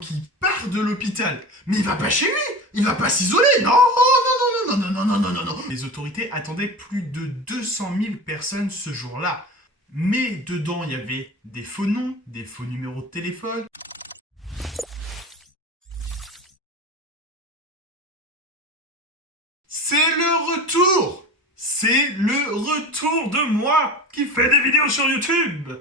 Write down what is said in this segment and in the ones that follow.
Qui part de l'hôpital. Mais il va pas chez lui. Il va pas s'isoler. Non, non, non, non, non, non, non, non, non, non. Les autorités attendaient plus de 200 000 personnes ce jour-là. Mais dedans, il y avait des faux noms, des faux numéros de téléphone. C'est le retour. C'est le retour de moi qui fait des vidéos sur YouTube.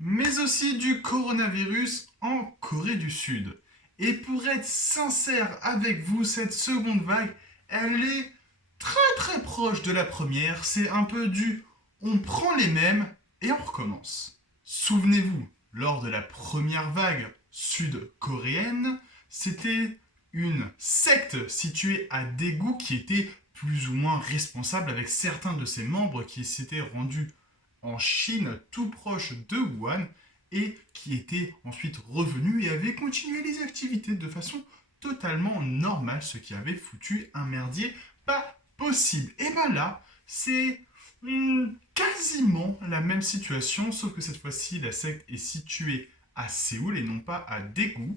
Mais aussi du coronavirus en Corée du Sud. Et pour être sincère avec vous, cette seconde vague, elle est très proche de la première. C'est un peu du on prend les mêmes et on recommence. Souvenez-vous, lors de la première vague sud-coréenne, c'était une secte située à Daegu qui était plus ou moins responsable avec certains de ses membres qui s'étaient rendus en Chine, tout proche de Wuhan, et qui était ensuite revenu et avait continué les activités de façon totalement normale, ce qui avait foutu un merdier pas possible. Et ben là, c'est quasiment la même situation, sauf que cette fois-ci, la secte est située à Séoul et non pas à Daegu,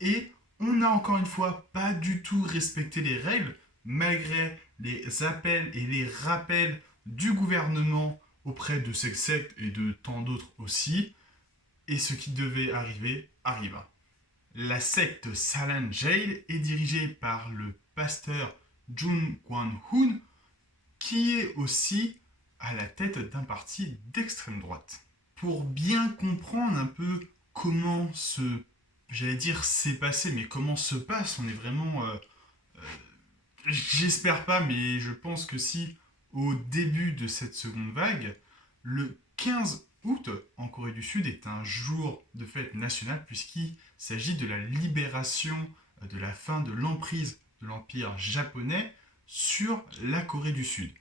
et on n'a encore une fois pas du tout respecté les règles, malgré les appels et les rappels du gouvernement auprès de cette secte et de tant d'autres aussi, et ce qui devait arriver arriva. La secte Salan Jail est dirigée par le pasteur Jun Kwon-hoon, qui est aussi à la tête d'un parti d'extrême droite. Pour bien comprendre un peu comment j'allais dire s'est passé, mais comment se passe, on est vraiment... j'espère pas, mais je pense que si, au début de cette seconde vague, le 15 août, en Corée du Sud, est un jour de fête nationale puisqu'il s'agit de la libération de la fin de l'emprise de l'Empire japonais sur la Corée du Sud.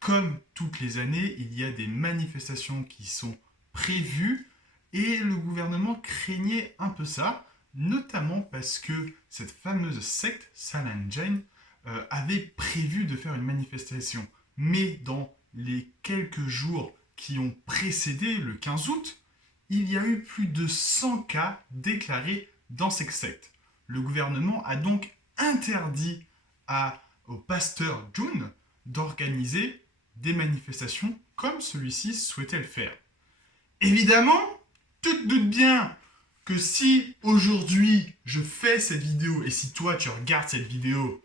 Comme toutes les années, il y a des manifestations qui sont prévues et le gouvernement craignait un peu ça, notamment parce que cette fameuse secte, Salan Jain, avait prévu de faire une manifestation. Mais dans les quelques jours qui ont précédé le 15 août, il y a eu plus de 100 cas déclarés dans cette secte. Le gouvernement a donc interdit au pasteur Jun d'organiser des manifestations comme celui-ci souhaitait le faire. Évidemment, tu te doutes bien que si aujourd'hui je fais cette vidéo et si toi tu regardes cette vidéo,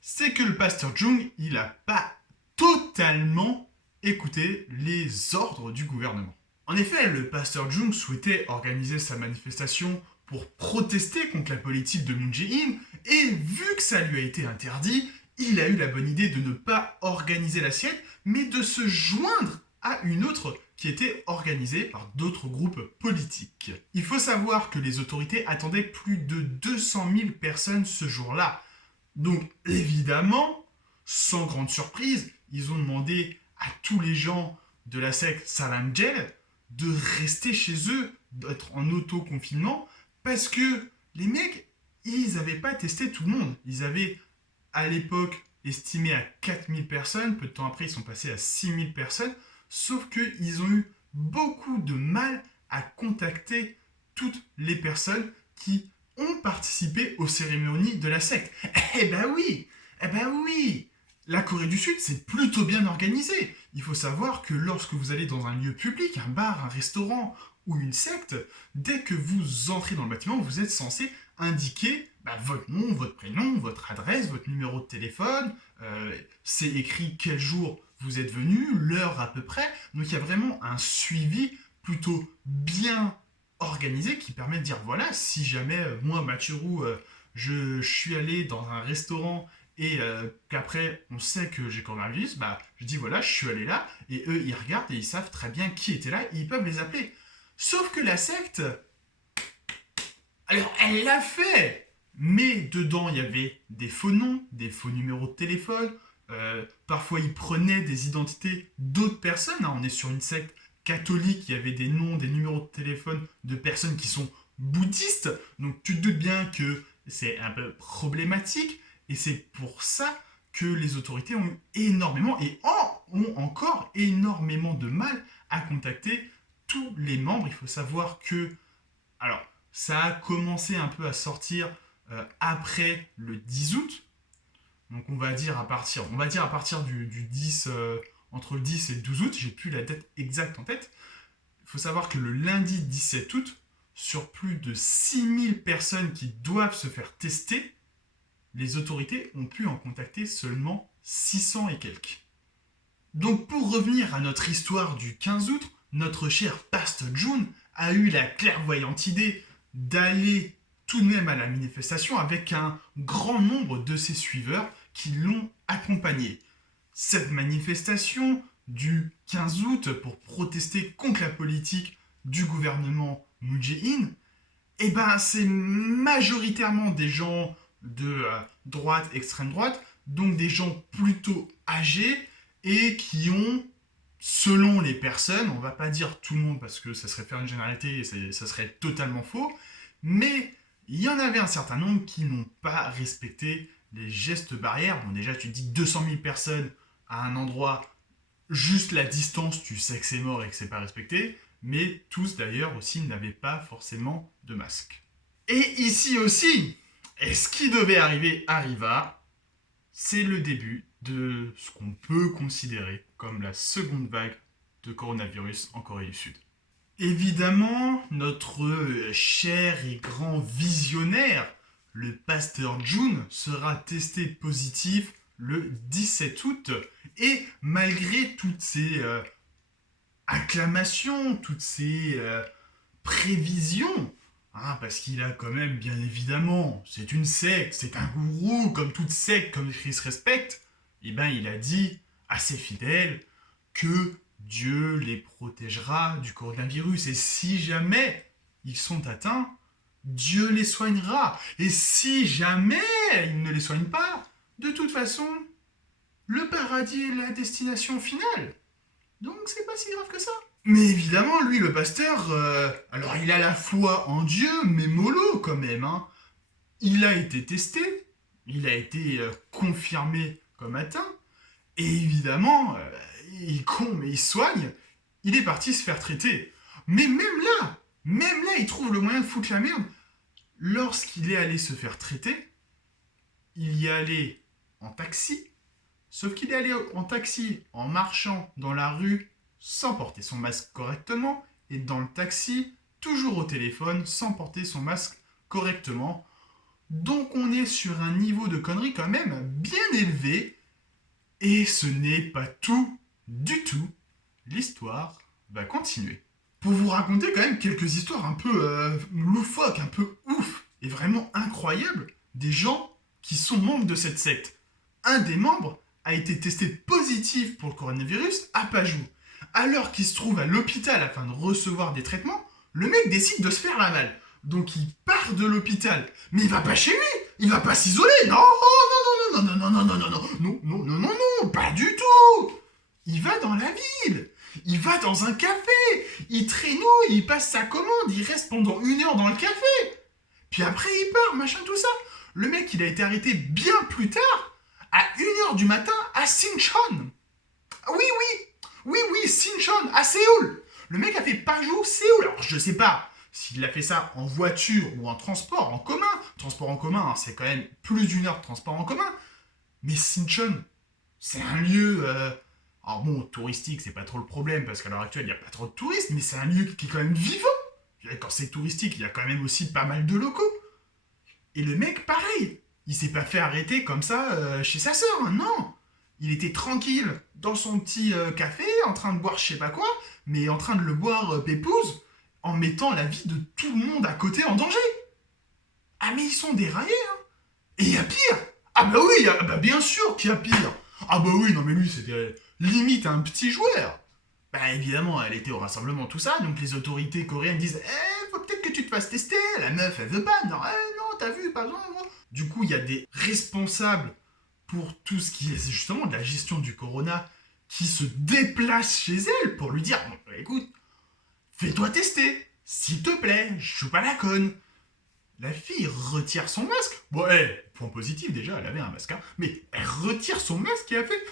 c'est que le pasteur Jung, il n'a pas totalement écouté les ordres du gouvernement. En effet, le pasteur Jung souhaitait organiser sa manifestation pour protester contre la politique de Moon Jae-in, et vu que ça lui a été interdit, il a eu la bonne idée de ne pas organiser la sienne, mais de se joindre à une autre qui était organisée par d'autres groupes politiques. Il faut savoir que les autorités attendaient plus de 200 000 personnes ce jour-là. Donc évidemment, sans grande surprise, ils ont demandé à tous les gens de la secte Salam Jail de rester chez eux, d'être en auto-confinement, parce que les mecs, ils n'avaient pas testé tout le monde. Ils avaient à l'époque estimé à 4000 personnes, peu de temps après ils sont passés à 6000 personnes, sauf qu'ils ont eu beaucoup de mal à contacter toutes les personnes qui ont participé aux cérémonies de la secte. Eh ben oui, la Corée du Sud, c'est plutôt bien organisé. Il faut savoir que lorsque vous allez dans un lieu public, un bar, un restaurant ou une secte, dès que vous entrez dans le bâtiment, vous êtes censé indiquer votre nom, votre prénom, votre adresse, votre numéro de téléphone, c'est écrit quel jour vous êtes venu, l'heure à peu près. Donc il y a vraiment un suivi plutôt bien organisé qui permet de dire voilà, si jamais moi, Mathieu Roux, je suis allé dans un restaurant et qu'après on sait que j'ai coronavirus, je dis voilà, je suis allé là, et eux ils regardent et ils savent très bien qui était là et ils peuvent les appeler. Sauf que la secte, alors elle l'a fait, mais dedans il y avait des faux noms, des faux numéros de téléphone, parfois ils prenaient des identités d'autres personnes, hein. On est sur une secte catholique, il y avait des noms, des numéros de téléphone de personnes qui sont bouddhistes, donc tu te doutes bien que c'est un peu problématique, et c'est pour ça que les autorités ont eu énormément, et ont encore énormément de mal à contacter tous les membres. Il faut savoir que, alors, ça a commencé un peu à sortir après le 10 août. Donc on va dire à partir du 10, entre le 10 et le 12 août, j'ai plus la date exacte en tête. Il faut savoir que le lundi 17 août, sur plus de 6000 personnes qui doivent se faire tester, les autorités ont pu en contacter seulement 600 et quelques. Donc pour revenir à notre histoire du 15 août, notre cher Pastor June a eu la clairvoyante idée d'aller tout de même à la manifestation avec un grand nombre de ses suiveurs qui l'ont accompagné. Cette manifestation du 15 août pour protester contre la politique du gouvernement Moon Jae-in, eh ben c'est majoritairement des gens de droite, extrême droite, donc des gens plutôt âgés et qui ont, selon les personnes, on va pas dire tout le monde parce que ça serait faire une généralité et ça serait totalement faux, mais il y en avait un certain nombre qui n'ont pas respecté les gestes barrières. Bon, déjà, tu te dis 200 000 personnes à un endroit, juste la distance, tu sais que c'est mort et que c'est pas respecté, mais tous d'ailleurs aussi n'avaient pas forcément de masque. Et ici aussi, et ce qui devait arriver arriva, c'est le début de ce qu'on peut considérer comme la seconde vague de coronavirus en Corée du Sud. Évidemment, notre cher et grand visionnaire, le pasteur June, sera testé positif le 17 août. Et malgré toutes ces acclamations, toutes ces prévisions, hein, parce qu'il a quand même, bien évidemment, c'est une secte, c'est un gourou, comme toute secte, comme il se respecte, et ben il a dit à ses fidèles que Dieu les protégera du coronavirus. Et si jamais ils sont atteints, Dieu les soignera. Et si jamais il ne les soigne pas, de toute façon, le paradis est la destination finale. Donc c'est pas si grave que ça. Mais évidemment, lui, le pasteur, alors il a la foi en Dieu, mais mollo quand même. Hein. Il a été testé, il a été confirmé comme atteint. Et évidemment, il est con, mais il soigne. Il est parti se faire traiter. Mais même là, il trouve le moyen de foutre la merde. Lorsqu'il est allé se faire traiter, il y est allé en taxi. Sauf qu'il est allé en taxi en marchant dans la rue sans porter son masque correctement. Et dans le taxi, toujours au téléphone, sans porter son masque correctement. Donc on est sur un niveau de connerie quand même bien élevé. Et ce n'est pas tout du tout. L'histoire va continuer. Pour vous raconter quand même quelques histoires un peu loufoques, un peu ouf, et vraiment incroyables, des gens qui sont membres de cette secte. Un des membres a été testé positif pour le coronavirus à Pajou. Alors qu'il se trouve à l'hôpital afin de recevoir des traitements, le mec décide de se faire la malle. Donc il part de l'hôpital. Mais il va pas chez lui, il va pas s'isoler. Non, non, non, non, non, non, non, non, non, non, non, non, non, pas du tout. Il va dans la ville. Il va dans un café. Il traînouille, il passe sa commande, il reste pendant 1 heure dans le café. Puis après il part, machin, tout ça. Le mec, il a été arrêté bien plus tard, à 1 heure du matin, à Sinchon. Oui, Sinchon, à Séoul. Le mec a fait Pajou, Séoul. Alors, je sais pas s'il a fait ça en voiture ou en transport en commun. Transport en commun, hein, c'est quand même plus d'1 heure de transport en commun. Mais Sinchon, c'est un lieu... alors bon, touristique, c'est pas trop le problème, parce qu'à l'heure actuelle, il n'y a pas trop de touristes, mais c'est un lieu qui est quand même vivant. Quand c'est touristique, il y a quand même aussi pas mal de locaux. Et le mec, pareil, il s'est pas fait arrêter comme ça chez sa sœur, hein, non. Il était tranquille dans son petit café, en train de boire je sais pas quoi, mais en train de le boire pépouze, en mettant la vie de tout le monde à côté en danger. Ah mais ils sont déraillés, hein. Et il y a pire. Ah bah oui, bah bien sûr qu'il y a pire. Ah bah oui, non mais lui c'était limite un petit joueur. Bah évidemment, elle était au rassemblement, tout ça, donc les autorités coréennes disent faut peut-être que tu te fasses tester, la meuf elle veut pas, non, non, t'as vu, pas besoin. Du coup, il y a des responsables pour tout ce qui est justement de la gestion du corona qui se déplacent chez elle pour lui dire bon, écoute, fais-toi tester, s'il te plaît, je suis pas la conne. La fille retire son masque. Bon, point positif déjà, elle avait un masque, hein, mais elle retire son masque et a fait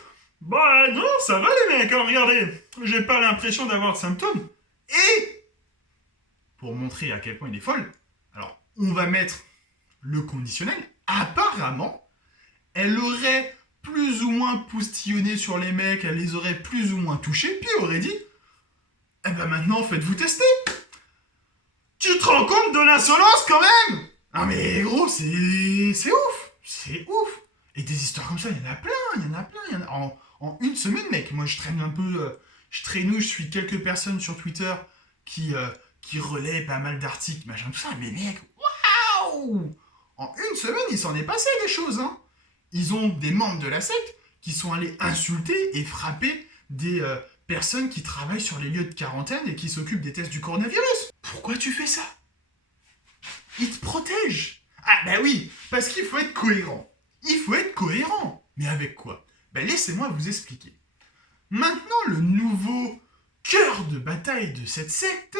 bah non, ça va les mecs, hein, regardez, j'ai pas l'impression d'avoir de symptômes. Et pour montrer à quel point il est folle, on va mettre le conditionnel. Apparemment, elle aurait plus ou moins poustillonné sur les mecs, elle les aurait plus ou moins touchés, puis aurait dit eh ben maintenant, faites-vous tester. Tu te rends compte de l'insolence quand même? Ah mais gros, c'est ouf. C'est ouf. Et des histoires comme ça, il y en a plein, il y en a plein. Il y en a... En une semaine, mec, moi je traîne un peu... je traînouille, je suis quelques personnes sur Twitter qui relaient pas mal d'articles, machin, tout ça. Mais mec, waouh! En une semaine, il s'en est passé des choses, hein. Ils ont des membres de la secte qui sont allés insulter et frapper des personnes qui travaillent sur les lieux de quarantaine et qui s'occupent des tests du coronavirus. Pourquoi tu fais ça? Ils te protègent. Ah bah oui, parce qu'il faut être cohérent. Il faut être cohérent. Mais avec quoi? Ben laissez-moi vous expliquer. Maintenant, le nouveau cœur de bataille de cette secte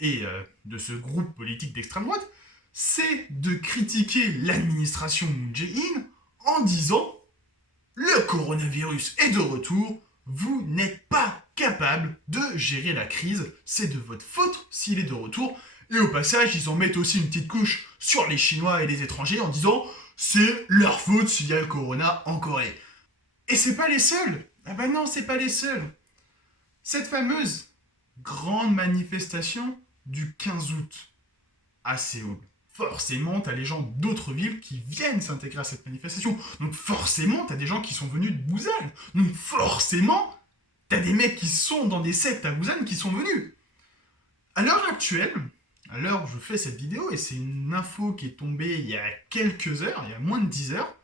et de ce groupe politique d'extrême droite, c'est de critiquer l'administration Moon Jae-in en disant « Le coronavirus est de retour, vous n'êtes pas capable de gérer la crise, c'est de votre faute s'il est de retour. » Et au passage, ils en mettent aussi une petite couche sur les Chinois et les étrangers en disant « C'est leur faute s'il y a le corona en Corée. » Et c'est pas les seuls. Ah bah non, c'est pas les seuls. Cette fameuse grande manifestation du 15 août à Séoul. Forcément, t'as les gens d'autres villes qui viennent s'intégrer à cette manifestation. Donc forcément, t'as des gens qui sont venus de Busan. Donc forcément, t'as des mecs qui sont dans des sectes à Busan qui sont venus. À l'heure actuelle, à l'heure où je fais cette vidéo, et c'est une info qui est tombée il y a quelques heures, il y a moins de 10 heures,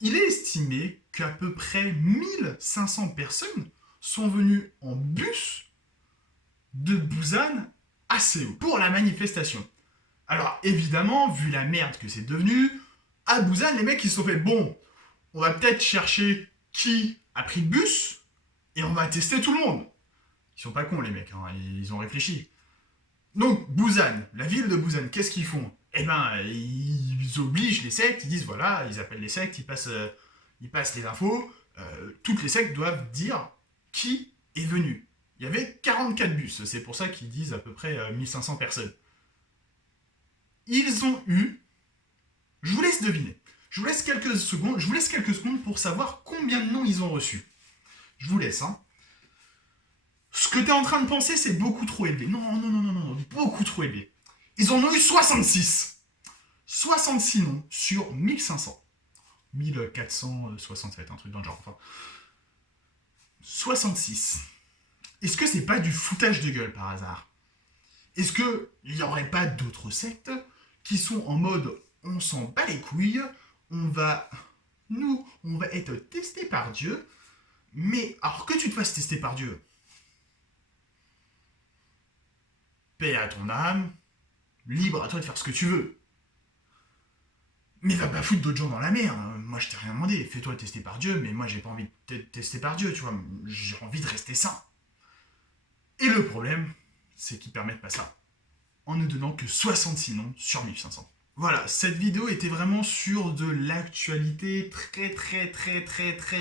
il est estimé qu'à peu près 1500 personnes sont venues en bus de Busan à Séoul pour la manifestation. Alors évidemment, vu la merde que c'est devenu, à Busan, les mecs ils se sont fait bon, on va peut-être chercher qui a pris le bus et on va tester tout le monde. Ils sont pas cons les mecs, hein, ils ont réfléchi. Donc Busan, la ville de Busan, qu'est-ce qu'ils font? Eh ben, ils obligent les sectes, ils disent voilà, ils appellent les sectes, ils passent les infos, toutes les sectes doivent dire qui est venu. Il y avait 44 bus, c'est pour ça qu'ils disent à peu près 1500 personnes. Ils ont eu, je vous laisse deviner, je vous laisse quelques secondes pour savoir combien de noms ils ont reçus. Je vous laisse, hein. Ce que tu es en train de penser, c'est beaucoup trop élevé. Non, beaucoup trop élevé. Ils en ont eu 66. 66 noms sur 1500. 1467, un truc dans le genre. Enfin, 66. Est-ce que c'est pas du foutage de gueule par hasard? Est-ce qu'il n'y aurait pas d'autres sectes qui sont en mode on s'en bat les couilles, on va être testés par Dieu, mais alors que tu te fasses tester par Dieu, paix à ton âme, libre à toi de faire ce que tu veux. Mais va pas foutre d'autres gens dans la merde. Moi, je t'ai rien demandé. Fais-toi tester par Dieu, mais moi, j'ai pas envie de tester par Dieu, tu vois. J'ai envie de rester sain. Et le problème, c'est qu'ils permettent pas ça. En ne donnant que 66 noms sur 1500. Voilà, cette vidéo était vraiment sur de l'actualité très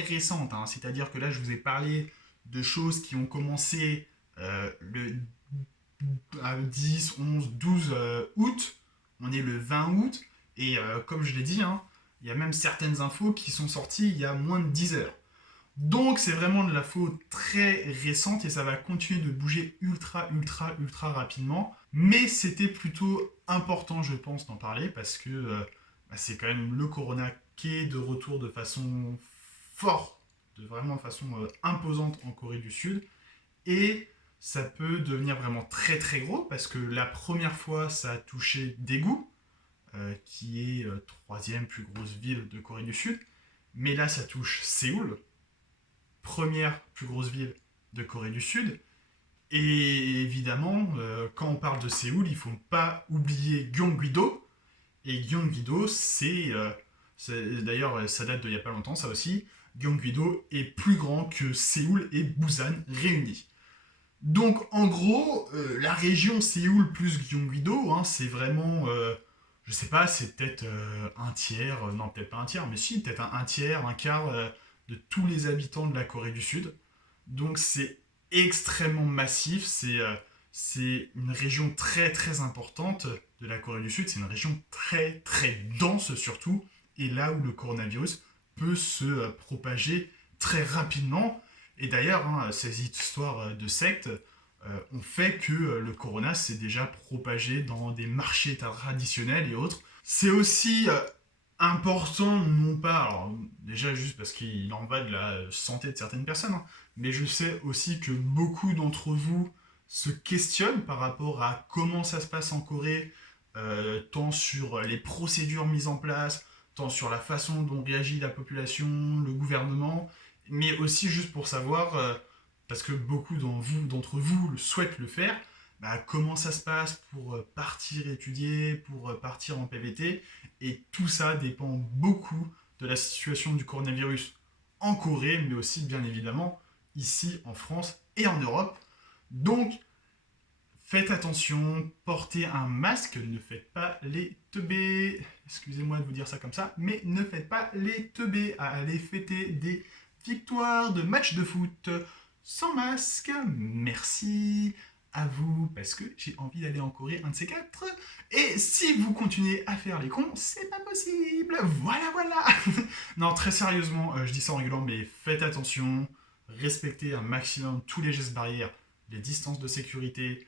récente. Hein. C'est-à-dire que là, je vous ai parlé de choses qui ont commencé le 10, 11, 12 août. On est le 20 août. Et comme je l'ai dit, hein, il y a même certaines infos qui sont sorties il y a moins de 10 heures. Donc c'est vraiment de l'info très récente et ça va continuer de bouger ultra rapidement. Mais c'était plutôt important, je pense, d'en parler parce que c'est quand même le corona qui est de retour de façon forte, de vraiment façon imposante en Corée du Sud. Et ça peut devenir vraiment très gros parce que la première fois, ça a touché Daegu, qui est troisième plus grosse ville de Corée du Sud. Mais là, ça touche Séoul, première plus grosse ville de Corée du Sud. Et évidemment, quand on parle de Séoul, il ne faut pas oublier Gyeonggi-do. Et Gyeonggi-do, d'ailleurs, ça date d'il n'y a pas longtemps, ça aussi. Gyeonggi-do est plus grand que Séoul et Busan réunis. Donc, en gros, la région Séoul plus Gyeonggi-do, hein, c'est vraiment... je sais pas, c'est peut-être un tiers, non peut-être pas un tiers, mais si, peut-être un tiers, un quart de tous les habitants de la Corée du Sud. Donc c'est extrêmement massif, c'est une région très importante de la Corée du Sud, c'est une région très très dense surtout, et là où le coronavirus peut se propager très rapidement. Et d'ailleurs, hein, ces histoires de sectes ont fait que le corona s'est déjà propagé dans des marchés traditionnels et autres. C'est aussi important, non pas, alors déjà juste parce qu'il en va de la santé de certaines personnes, hein, mais je sais aussi que beaucoup d'entre vous se questionnent par rapport à comment ça se passe en Corée, tant sur les procédures mises en place, tant sur la façon dont réagit la population, le gouvernement, mais aussi juste pour savoir, parce que beaucoup d'entre vous souhaitent le faire, bah, comment ça se passe pour partir étudier, pour partir en PVT, et tout ça dépend beaucoup de la situation du coronavirus en Corée, mais aussi bien évidemment ici en France et en Europe. Donc, faites attention, portez un masque, ne faites pas les teubés. Excusez-moi de vous dire ça comme ça, mais ne faites pas les teubés à aller fêter des victoires de matchs de foot sans masque. Merci à vous, parce que j'ai envie d'aller en Corée, un de ces quatre. Et si vous continuez à faire les cons, c'est pas possible. Voilà, voilà. Non, très sérieusement, je dis ça en rigolant, mais faites attention, respectez un maximum tous les gestes barrières, les distances de sécurité.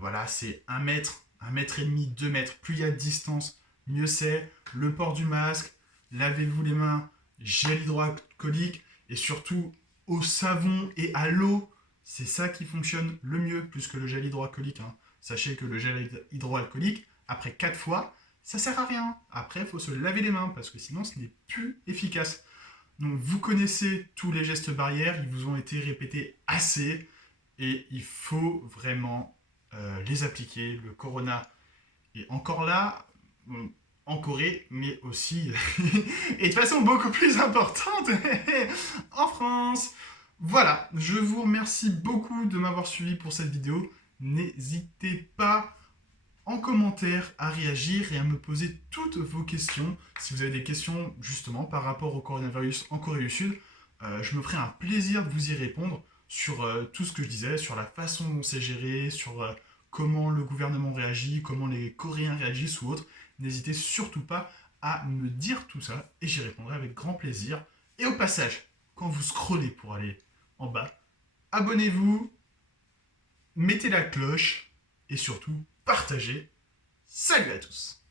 Voilà, c'est 1 mètre, 1 mètre et demi, 2 mètres. Plus il y a de distance, mieux c'est. Le port du masque, lavez-vous les mains, gel hydroalcoolique et surtout au savon et à l'eau. C'est ça qui fonctionne le mieux, plus que le gel hydroalcoolique, hein. Sachez que le gel hydroalcoolique, après 4 fois, ça sert à rien. Après, il faut se laver les mains, parce que sinon, ce n'est plus efficace. Donc, vous connaissez tous les gestes barrières, ils vous ont été répétés assez, et il faut vraiment les appliquer. Le corona est encore là, en Corée, mais aussi, et de façon beaucoup plus importante, en France. Voilà, je vous remercie beaucoup de m'avoir suivi pour cette vidéo. N'hésitez pas en commentaire à réagir et à me poser toutes vos questions. Si vous avez des questions justement par rapport au coronavirus en Corée du Sud, je me ferai un plaisir de vous y répondre sur tout ce que je disais, sur la façon dont c'est géré, sur comment le gouvernement réagit, comment les Coréens réagissent ou autre. N'hésitez surtout pas à me dire tout ça et j'y répondrai avec grand plaisir. Et au passage, quand vous scrollez pour aller en bas, abonnez-vous, mettez la cloche et surtout partagez. Salut à tous!